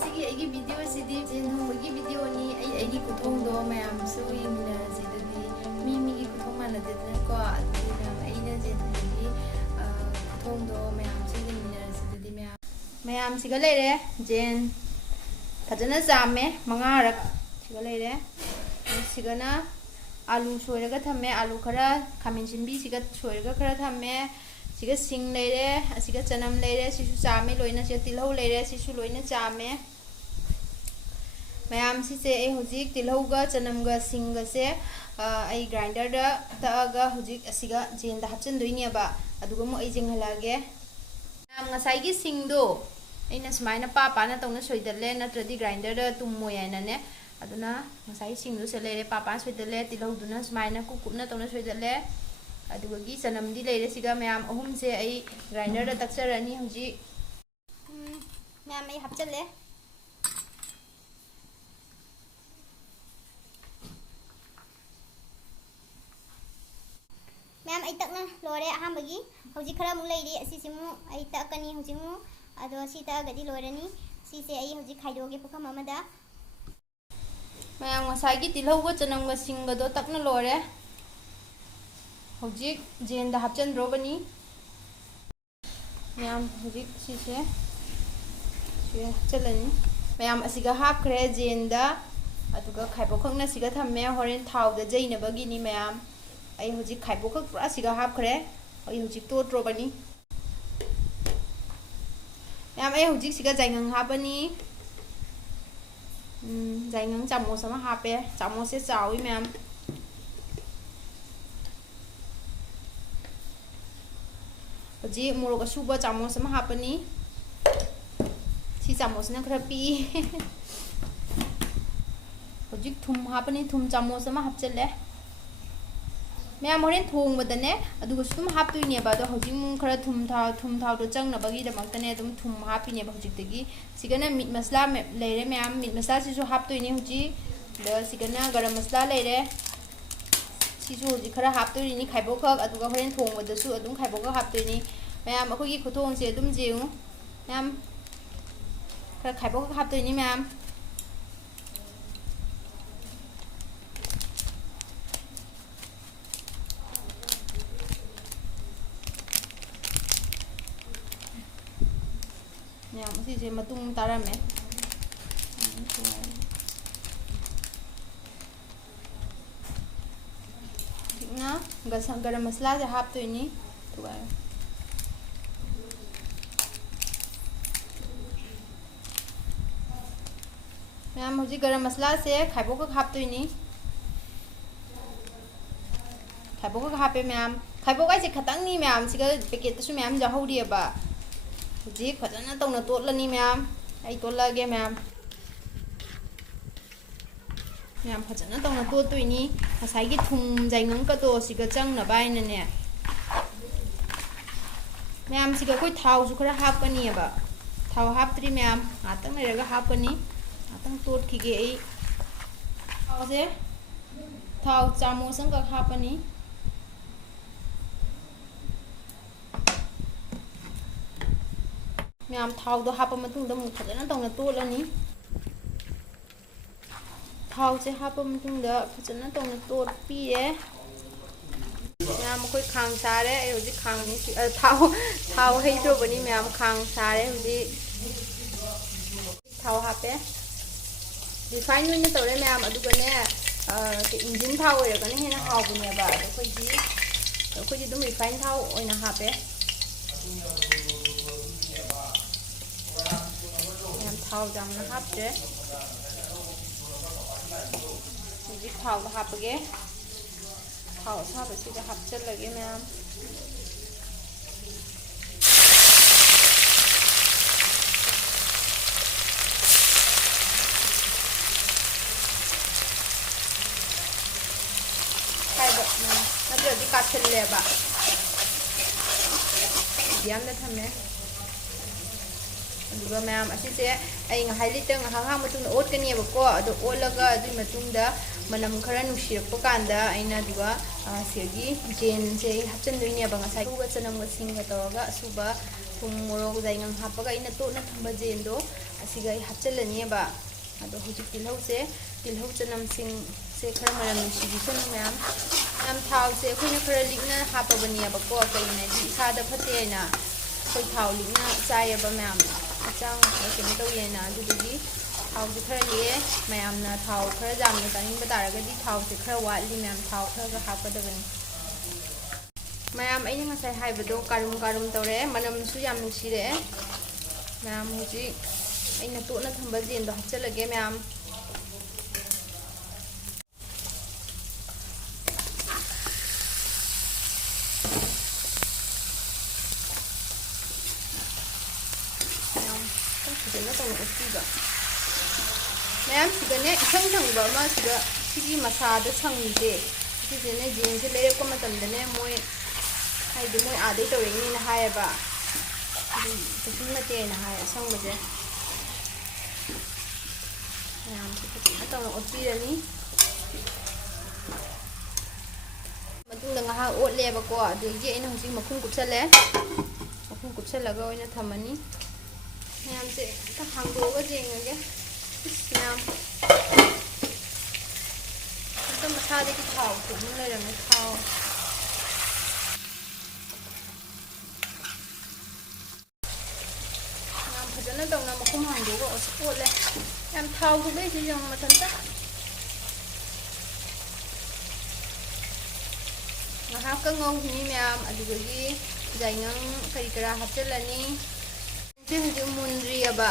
ꯉꯁꯤꯒꯤ ꯑꯩꯒꯤ ꯚꯤꯗꯤꯑꯣꯁꯤꯗꯤ ꯖꯦꯟ ꯊꯣꯡꯕꯒꯤ ꯚꯤꯗꯤꯑꯣꯅꯤ ꯑꯩꯒꯤ ꯈꯨꯊꯣꯡꯗꯣ ꯃꯌꯥꯝꯁꯨ ꯌꯦꯡꯃꯤꯟꯅꯔꯁꯤ ꯑꯗꯨꯗꯤ ꯃꯤꯒꯤ ꯈꯨꯊꯣꯡ ꯃꯥꯟꯅꯗꯦꯗꯅꯀꯣ ꯑꯗꯨꯗꯤ ꯃꯌꯥꯝ ꯑꯩꯅ ꯖꯦꯟ ꯊꯣꯡꯕꯒꯤ ꯈꯨꯊꯣꯡꯗꯣ ꯃꯌꯥꯝꯁꯨ ꯌꯦꯡꯃꯤꯟꯅꯔꯁꯤ ꯑꯗꯨꯗꯤ ꯃꯌꯥꯝꯁꯤꯒ ꯂꯩꯔꯦ ꯖꯦꯟ ꯐꯖꯅ ꯆꯥꯝꯃꯦ 5ꯔꯛ ꯁꯤꯒ ꯂꯩꯔꯦ ꯁꯤꯒꯅ आलू सोयरगा थम्मे आलू खरा खामिन सिनबी सिगा सोयरगा खरा थम्मे सिगा सिंग लेरे सिगा चनम लेरे सिसु चामे लोइना सिगा तिलहौ लेरे सिसु लोइना चामे मयाम सिसे ए हुजिक तिलहौगा चनमगा सिंगगा से आई ग्राइंडर दा तागा हुजिक असिगा जेन दा हपचन दोइनेबा अदुगा मो आई जिंगहलागे मयाम ngसाइगी सिंगदो अइना सुमाइना पापाना तौना सोइदले नत्रदि ग्राइंडर दा तुममोयानाने अदुना ngसाइ सिंगदो से लेरे पापा सोइदले तिलहौदुना सुमाइना कुकुपना तौना सोइदले अदुगी चनमदि लेरे सिगा मयाम अहुम से आई ग्राइंडर दा तक्सरनी हुजि मयाम आई हपचले मैम आई तकना लोरे अहमबगी हौजी खरा मु लेरी असिसिमु आई तकनी हौजिमु अदो सि तगदी लोरनी सिसे आई हौजी खाइदोगे पुखम अमदा मैम ngसाइगी तिलहौगा चनमगा सिंगदो तकना लोरे हौजी जेन दा हपचनद्रोबनी मैम हौजी सिसे हपचलनी मैम असिगा हापखरे जेन दा अदुगा खाइबोखंगना सिगा थम्मे होरेन थावदा जैनबगिनी मैम आई हौजी खाइबोखक पुरा सिगा हापखरे आई हौजी तोट्रोबनी मैम आई हौजी सिगा जाइंगं हापनी जाइंगं चामोस अमा हापे चामोस से चावी मैम हौजी मोरोक असुबा चामोस अमा हापनी सी चामोसना खरा पी हौजी थुम हापनी थुम चामोस अमा हापचले मैम होरेन थोंगबदने अदुगा सुम हापतुइनेबा दो हौजी मु खरा थुम थाव दो चंगनबगी दमक्तने दुम थुम हापिनेबा हौजितगी सिगना मीट मसला लेरे मैम मीट मसला सिसु हापतुइने हौजी द सिगना गरम मसला लेरे सिसु हौजी खरा हापतुइनी खाइबोखक अदुगा होरेन थोंगबदसु अदुम खाइबोखक हापतुइनी मैम अखोगी खुथोंसे अदुम जेउ मैम खरा खाइबोखक हापतुइनी मैम मैम सिसे मतुंग तारमे ना गरम मसला से हापतुइनी तुगार मैम हौजी गरम मसला से खाइबोखक हापतुइनी खाइबोखक हापे मैम खाइबोक आइसे खतंगनी मैम सिगा पैकेटसु मैम जाहौरिएबा हौजी फजना तौना तोटलनी मैम आई तोटलागे मैम मैम फजना तौना तोटतुइनी ngसाइगी थुम जाइंगं कदो सिगा चंगनबा आइनने मैम सिगा कोई थावसु खरा हापकनीबा थाव हापत्रि मैम आतंग लेरगा हापकनी आतंग तोटखिगे आई थावसे थाव चामोस अंका हापनी मैम थावदो हापा मतुंगदा मु फजना तौना तोटलनी थाव से हापा मतुंगदा फजना तौना तोट पीए मैम कोई खांग सारे हौजी खांगनी थाव हैद्रोबनी मैम खांग सारे हौजी थाव हापे रिफाइन ओइना तौरे मैम अदुगने इंजिन थाव ओइरगने हेना हावबनेबा अखोजी दुम रिफाइन थाव ओइना हापे थाव जामना हापजे हौजी थाव हापगे थाव साबसिदा हापचलगे मैम खाइबो नत्रदि काछलेबा ꯌꯥꯝꯅ ꯊꯝꯃꯦ ꯑꯗꯨꯒ ꯃꯌꯥꯝ ꯑꯁꯤꯁꯦ ꯑꯩ ꯉꯥꯏꯍꯥꯛ ꯂꯤꯇꯪ ꯉꯥꯏꯍꯥꯛ ꯃꯇꯨꯡꯗ ꯑꯣꯠꯀꯅꯦꯕꯀꯣ ꯑꯗꯣ ꯑꯣꯠꯂꯒ ꯑꯗꯨꯒꯤ ꯃꯇꯨꯡꯗ ꯃꯅꯝ ꯈꯔ ꯅꯨꯡꯁꯤꯔꯛꯄ ꯀꯥꯟꯗ ꯑꯩꯅ ꯑꯗꯨꯒ ꯁꯤꯒꯤ ꯖꯦꯟꯁꯦ ꯍꯥꯞꯆꯤꯟꯗꯣꯏꯅꯦꯕ ꯉꯁꯥꯏ ꯑꯁꯨꯕ ꯆꯅꯝꯒ ꯁꯤꯡꯒ ꯇꯧꯔꯒ ꯑꯁꯨꯕ ꯊꯨꯝ ꯃꯣꯔꯣꯛ ꯌꯥꯏꯉꯪ ꯍꯥꯞꯄꯒ ꯑꯩꯅ ꯇꯣꯠꯅ ꯊꯝꯕ ꯖꯦꯟꯗꯣ ꯑꯁꯤꯒ ꯑꯩ ꯍꯥꯞꯆꯤꯜꯂꯅꯤꯕ ꯑꯗꯣ ꯍꯧꯖꯤꯛ ꯇꯤꯜꯍꯧ ꯆꯅꯝꯁꯤꯡꯁꯦ ꯈꯔ ꯃꯅꯝ ꯅꯨꯡꯁꯤꯕꯤꯁꯅꯨ ꯃꯌꯥꯝ ꯊꯥꯎꯁꯦ ꯑꯩꯈꯣꯏꯅ ꯈꯔ ꯂꯤꯛꯅ ꯍꯥꯞꯄꯕꯅꯦꯕꯀꯣ ꯀꯩꯒꯤꯅꯣ ꯍꯥꯏꯗꯤ ꯏꯁꯥꯗ ꯐꯠꯇꯦ ꯍꯥꯏꯅ ꯑꯩꯈꯣꯏ ꯊꯥꯎ ꯂꯤꯛꯅ ꯆꯥꯏꯌꯦꯕ ꯃꯌꯥꯝ ꯍꯛꯆꯥꯡ ꯀꯩꯅꯣ ꯇꯧꯋꯦꯅ ꯑꯗꯨꯗꯨꯒꯤ ꯊꯥꯎꯁꯦ ꯈꯔ ꯂꯤꯛꯑꯦ ꯃꯌꯥꯝꯅ ꯊꯥꯎ ꯈꯔ ꯌꯥꯝꯅ ꯆꯥꯅꯤꯡꯕ ꯇꯥꯔꯒꯗꯤ ꯊꯥꯎꯁꯦ ꯈꯔ ꯋꯥꯠꯂꯤ ꯃꯌꯥꯝ ꯊꯥꯎ ꯈꯔꯒ ꯍꯥꯞꯀꯗꯕꯅꯤ ꯃꯌꯥꯝ ꯑꯩꯅ ꯉꯁꯥꯏ ꯍꯥꯏꯕꯗꯣ ꯀꯥꯔꯨꯝ ꯇꯧꯔꯛꯑꯦ ꯃꯅꯝꯁꯨ ꯌꯥꯝ ꯅꯨꯡꯁꯤꯔꯛꯑꯦ ꯃꯌꯥꯝ ꯍꯧꯖꯤꯛ ꯑꯩꯅ ꯇꯣꯠꯅ ꯊꯝꯕ ꯖꯦꯟꯗꯣ ꯍꯥꯞꯆꯤꯜꯂꯒꯦ ꯃꯌꯥꯝ ꯐꯖꯅ ꯇꯧꯅ ꯑꯣꯠꯄꯤꯕ ꯃꯌꯥꯝ ꯁꯤꯗꯅꯦ ꯏꯁꯪ ꯁꯪꯕ ꯑꯃ ꯁꯤꯗ ꯁꯤꯒꯤ ꯃꯁꯥꯗ ꯁꯪꯉꯤꯁꯦ ꯁꯤꯁꯤꯅ ꯖꯦꯟꯁꯦ ꯂꯩꯔꯛꯄ ꯃꯇꯝꯗꯅꯦ ꯃꯣꯏ ꯍꯥꯏꯗꯤ ꯃꯣꯏ ꯑꯥꯗꯩ ꯇꯧꯔꯛꯏꯅꯦꯅ ꯍꯥꯏꯌꯦꯕ ꯀꯩꯁꯨꯝ ꯅꯠꯇꯦꯅ ꯍꯥꯏ ꯑꯁꯪꯕꯁꯦ ꯃꯌꯥꯝꯁꯦ ꯐꯖꯅ ꯇꯧꯅ ꯑꯣꯠꯄꯤꯔꯅꯤ ꯃꯇꯨꯡꯗ ꯉꯥꯏꯍꯥꯛ ꯑꯣꯠꯂꯦꯕꯀꯣ ꯑꯗꯒꯤ ꯑꯩꯅ ꯍꯧꯖꯤꯛ ꯃꯈꯨꯝ ꯀꯨꯞꯁꯜꯂꯦ ꯃꯈꯨꯝ ꯀꯨꯞꯁꯜꯂꯒ ꯑꯣꯏꯅ ꯊꯝꯃꯅꯤ ꯃꯌꯥꯝꯁꯦ ꯑꯝꯇ ꯍꯥꯡꯗꯣꯛꯑꯒ ꯌꯦꯡꯉꯒꯦ ꯃꯌꯥꯝ ꯑꯝꯇ ꯃꯁꯥꯗꯒꯤ ꯊꯥꯎ ꯊꯣꯛꯅ ꯂꯩꯔꯝꯃꯦ ꯊꯥꯎ ꯌꯥꯝ ꯐꯖꯅ ꯇꯧꯅ ꯃꯈꯨꯝ ꯍꯥꯡꯗꯣꯛꯑꯒ ꯑꯣꯠꯂꯦ ꯌꯥꯝ ꯊꯥꯎ ꯊꯣꯛꯂꯛꯏꯁꯦ ꯌꯦꯡꯉꯣ ꯃꯊꯟꯇ ꯉꯥꯏꯍꯥꯛꯀ ꯉꯧꯈꯤꯅꯤ ꯃꯌꯥꯝ ꯑꯗꯨꯗꯒꯤ ꯌꯥꯏꯉꯪ ꯀꯔꯤ ꯀꯔꯥ ꯍꯥꯞꯆꯤꯜꯂꯅꯤ ꯍꯧꯖꯤꯛ ꯃꯨꯟꯗ꯭ꯔꯤꯑꯕ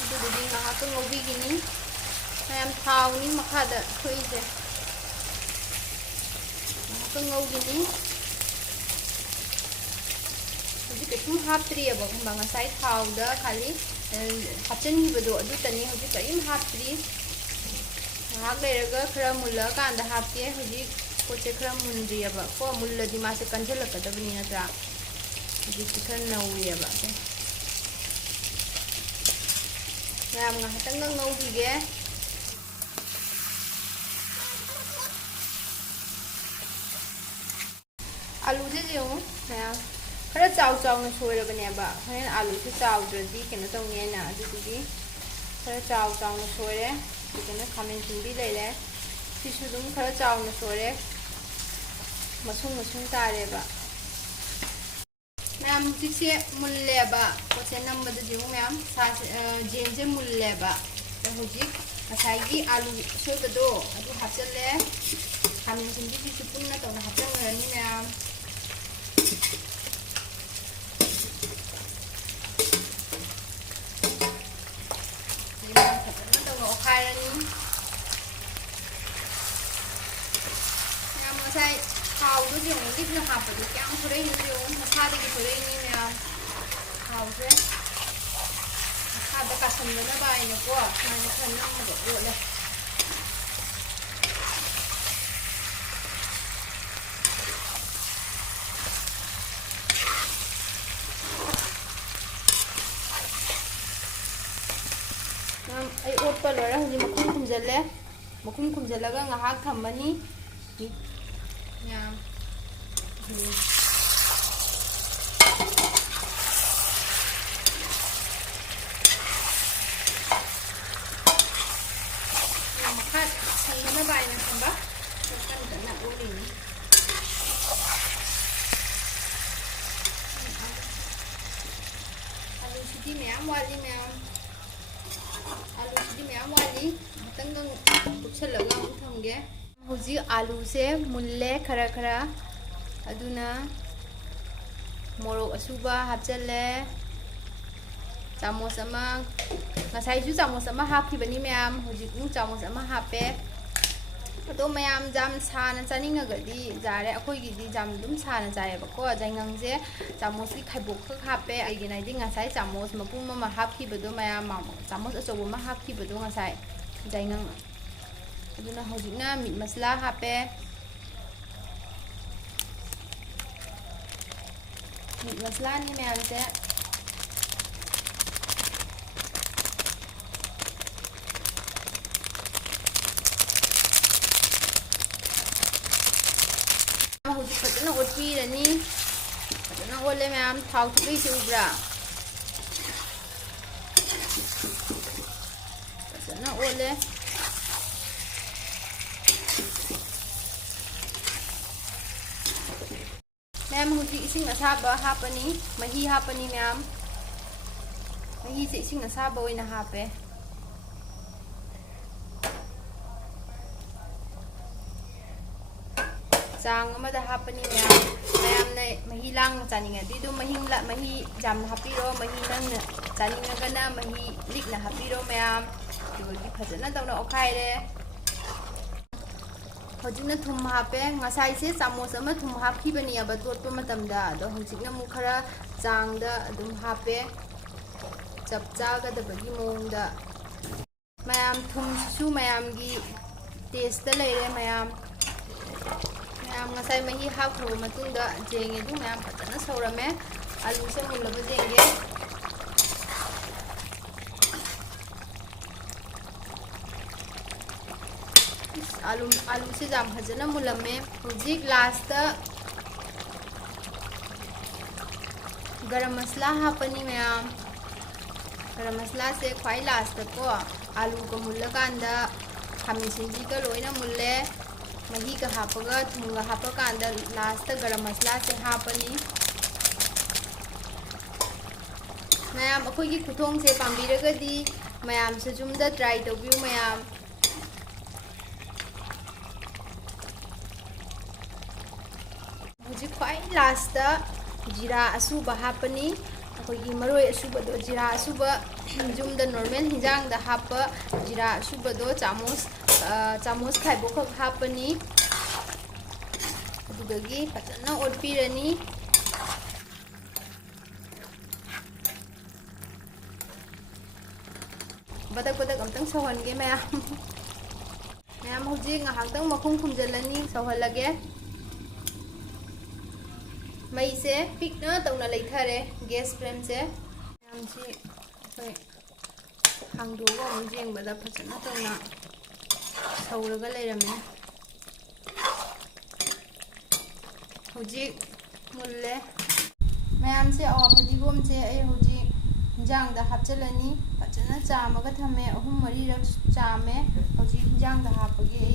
ꯑꯗꯨꯗꯨꯒꯤ ꯉꯥꯏꯍꯥꯛꯀ ꯉꯧꯕꯤꯈꯤꯅꯤ ꯃꯌꯥꯝ ꯊꯥꯎꯅꯤ ꯃꯈꯥꯗ ꯊꯣꯛꯏꯁꯦ ꯉꯥꯏꯍꯥꯛꯀ ꯉꯧꯈꯤꯅꯤ ꯍꯧꯖꯤꯛ ꯀꯩꯁꯨꯝ ꯍꯥꯞꯇ꯭ꯔꯤꯑꯕ ꯈꯪꯕ ꯉꯁꯥꯏ ꯊꯥꯎꯗ ꯈꯥꯂꯤ ꯍꯥꯞꯆꯤꯟꯈꯤꯕꯗꯣ ꯑꯗꯨꯇꯅꯤ ꯍꯧꯖꯤꯛ ꯀꯔꯤꯝ ꯍꯥꯞꯇ꯭ꯔꯤ ꯉꯥꯏꯍꯥꯛ ꯂꯩꯔꯒ ꯈꯔ ꯃꯨꯜꯂꯛꯑꯀꯥꯟꯗ ꯍꯥꯞꯀꯦ ꯍꯧꯖꯤꯛ ꯄꯣꯠꯁꯦ ꯈꯔ ꯃꯨꯟꯗ꯭ꯔꯤꯑꯕ ꯀꯣ ꯃꯨꯜꯂꯗꯤ ꯃꯥꯁꯦ ꯀꯟꯁꯤꯜꯂꯛꯀꯗꯕꯅꯤ ꯅꯠꯇ꯭ꯔꯥ ꯍꯧꯖꯤꯛꯇꯤ ꯈꯔ ꯅꯧꯔꯤꯑꯕ ꯃꯌꯥꯝ ꯉꯥꯏꯍꯥꯛꯇꯪꯒ ꯉꯧꯈꯤꯒꯦ ꯑꯂꯨꯁꯦ ꯌꯦꯡꯉꯨ ꯃꯌꯥꯝ खरा चावना सोरबनेबा हरें आलूसे चावद्रदी कनो तौनीना अदुदुगी खरा चावना सोरे इदना खामेन सिंबी लेले सिसु दुम खरा चावना सोरे मसुंग मसुंग तारेबा मैम जिसे मुल्लेबा पोसे नंबद जिमु मैम जेनसे मुल्लेबा हुजिक ngसाइगी आलू सोबदो अदु हाचले खामेन सिंबी सिसु पुन्ना तौना हाचंगरनी मैम थावदो जों लिखना हापदो क्या थोड़े जों मसादे की थोड़े नहीं मैम थावसे मसादा का संदना बाइने को माने खन्ना मदो ओले मैम आई ओट पर लोरा हुजी मखुम खुमजल्लगा ngahak thambani मैम संगना बायना खंबा kan dana uling alu sidi ma'am वाली मैम आलू सदी मैम वाली मतंग कुछलगा थमगे हुजी आलू से मुल्ले खरा खरा अदुना मोरोक असुबा हापचले चामच अमा ngसाइसु चामच अमा हापखिबनी मैम हुजी चामच अमा हापे अदो मैम जाम साना चानिंगगदी जारे अखोइगिदी जाम दुम साना जायबको जाइंगंजे चामच की खाइबोक हापे आइगिनाइदी ngसाइ चामच मपुम मा हापखिबदो मैम चामच अचौब मा हापखिबदो ngसाइ जाइंगं अदुना हुजिना मीट मसला हापे मीट मसला नि मैम से फजना ओटपीरनी फजना ओले मैम थाव थुई से उब्रा ꯐꯖꯅ ꯑꯣꯠꯂꯦ ꯃꯌꯥꯝ ꯍꯧꯖꯤꯛ ꯏꯁꯤꯡ ꯑꯁꯥꯕ ꯍꯥꯞꯄꯅꯤ ꯃꯍꯤ ꯍꯥꯞꯄꯅꯤ ꯃꯌꯥꯝ ꯃꯍꯤꯁꯦ ꯏꯁꯤꯡ ꯑꯁꯥꯕ ꯑꯣꯏꯅ ꯍꯥꯞꯄꯦ ꯆꯥꯡ ꯑꯃꯗ ꯍꯥꯞꯄꯅꯤ ꯃꯌꯥꯝꯅ ꯃꯍꯤ ꯂꯥꯡꯅ ꯆꯥꯅꯤꯡꯉꯗꯤ ꯑꯗꯨꯝ ꯃꯍꯤ ꯌꯥꯝꯅ ꯍꯥꯞꯄꯤꯔꯣ ꯃꯍꯤ ꯅꯪꯅ ꯆꯥꯅꯤꯡꯉꯒꯅ ꯃꯍꯤ ꯂꯤꯛꯅ ꯍꯥꯞꯄꯤꯔꯣ ꯃꯌꯥꯝ ꯑꯗꯨꯒꯤ ꯐꯖꯅ ꯇꯧꯅ ꯑꯣꯠꯈꯥꯏꯔꯦ ꯍꯧꯖꯤꯛꯅ ꯊꯨꯝ ꯍꯥꯞꯄꯦ ꯉꯁꯥꯏꯁꯦ ꯆꯥꯃꯣꯁ ꯑꯃ ꯊꯨꯝ ꯍꯥꯞꯈꯤꯕꯅꯦꯕ ꯇꯣꯠꯄ ꯃꯇꯝꯗ ꯑꯗꯣ ꯍꯧꯖꯤꯛꯅ ꯑꯃꯨꯛ ꯈꯔ ꯆꯥꯡꯗ ꯑꯗꯨꯝ ꯍꯥꯞꯄꯦ ꯆꯞ ꯆꯥꯒꯗꯕꯒꯤ ꯃꯑꯣꯡꯗ ꯃꯌꯥꯝ ꯊꯨꯝꯁꯤꯁꯨ ꯃꯌꯥꯝꯒꯤ ꯇꯦꯁꯇ ꯂꯩꯔꯦ ꯃꯌꯥꯝ ꯉꯁꯥꯏ ꯃꯍꯤ ꯍꯥꯞꯈ꯭ꯔꯕ ꯃꯇꯨꯡꯗ ꯖꯦꯡꯉꯦ ꯑꯗꯨ ꯃꯌꯥꯝ ꯐꯖꯅ ꯁꯧꯔꯝꯃꯦ ꯑꯂꯨꯁꯦ ꯃꯨꯜꯂꯕ ꯖꯦꯡꯒꯦ ꯑꯂꯨꯁꯦ ꯌꯥꯝ ꯐꯖꯅ ꯃꯨꯜꯂꯝꯃꯦ ꯍꯧꯖꯤꯛ ꯂꯥꯁꯇ गरम मसला हापनी मैम गरम मसला से ख्वाई लास्ट को आलू को मुल्लकांदा खामीसिंजी का लोइना मुल्ले मही का हापगा थुंगा हापकांदा लास्ट गरम मसला से हापनी मैम अखोगी खुथोंग से पांबीरगदी मैम से जुमदा ट्राई तौबियु मैम हौजिक ख्वाई लास्ट जीरा असूबा हापनी अखोगी मरोय असूबदो जीरा असूबा जुमदा नॉर्मल हिंजांग दा हाप जीरा असूबदो चामोस खाइबो खक हापनी अदुदगी फजना ओटपीरनी बदक बदक अमतंग सौहनगे मैम हौजिक ngahakdang makhung khumjalani सौहलगे मई से पिकना तौना लेथारे गैस फ्लेम से मैम से अखोय हांदोगा अमुक जेंबदा फजना तौना सौरगा लेरमे हौजिक मुल्ले मैम से अवा फदिगोम से ए हौजिक हिंजांगदा हापचलनी फजना चामगा थमे अहुम मरी रक चामे हौजिक हिंजांगदा हापगे ए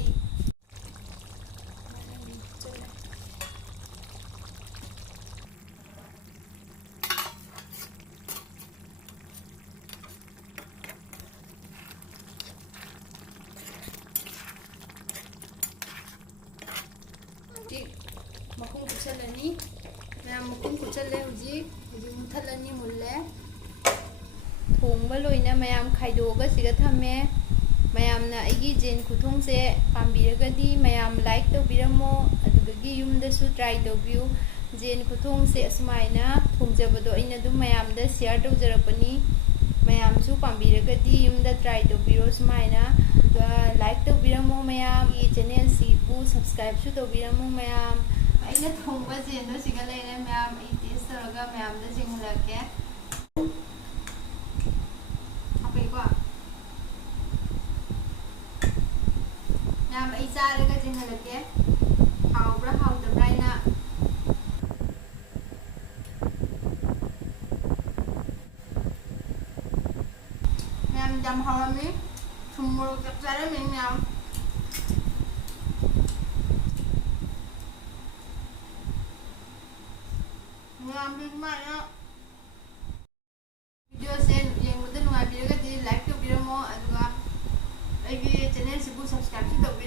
मखुम कुचलनी मैम मखुम कुचले हुजी मुथलनी मुल्ले थोंबा लोइना मैम खाइदोगा सिगा थमे मैमना आइगी जेन खुथोंग से पांबीरगदी मैम लाइक तौबिरमो अदुदगी युमदसु ट्राई तौबियु जेन खुथोंग से असुमाइना थोंजबदो अइना दुम मैमदा शेयर तौजरपनी मैमसु पांबीरगदी युमदा ट्राई तौबिरो सुमाइना लाइक तौबिरमो मैम ई चैनल सिबु सब्सक्राइब सु तौबिरमो मैम अइना थोंबा जेनो सिगा लेरे मैम ई टेस्ट तौरगा मैमदा जेंगलके अपेको मैम ई चारगा जेंगलके हाउब्रा हाउदब्रा इना मैम जम हाउरमी थुमरो चपचारे में मैम मैम बिग माया वीडियो से येंगबदा नुंगाबिरगदी लाइक तौबिरमो अदुगा आइगे चैनल सिबु सब्सक्राइब तौबि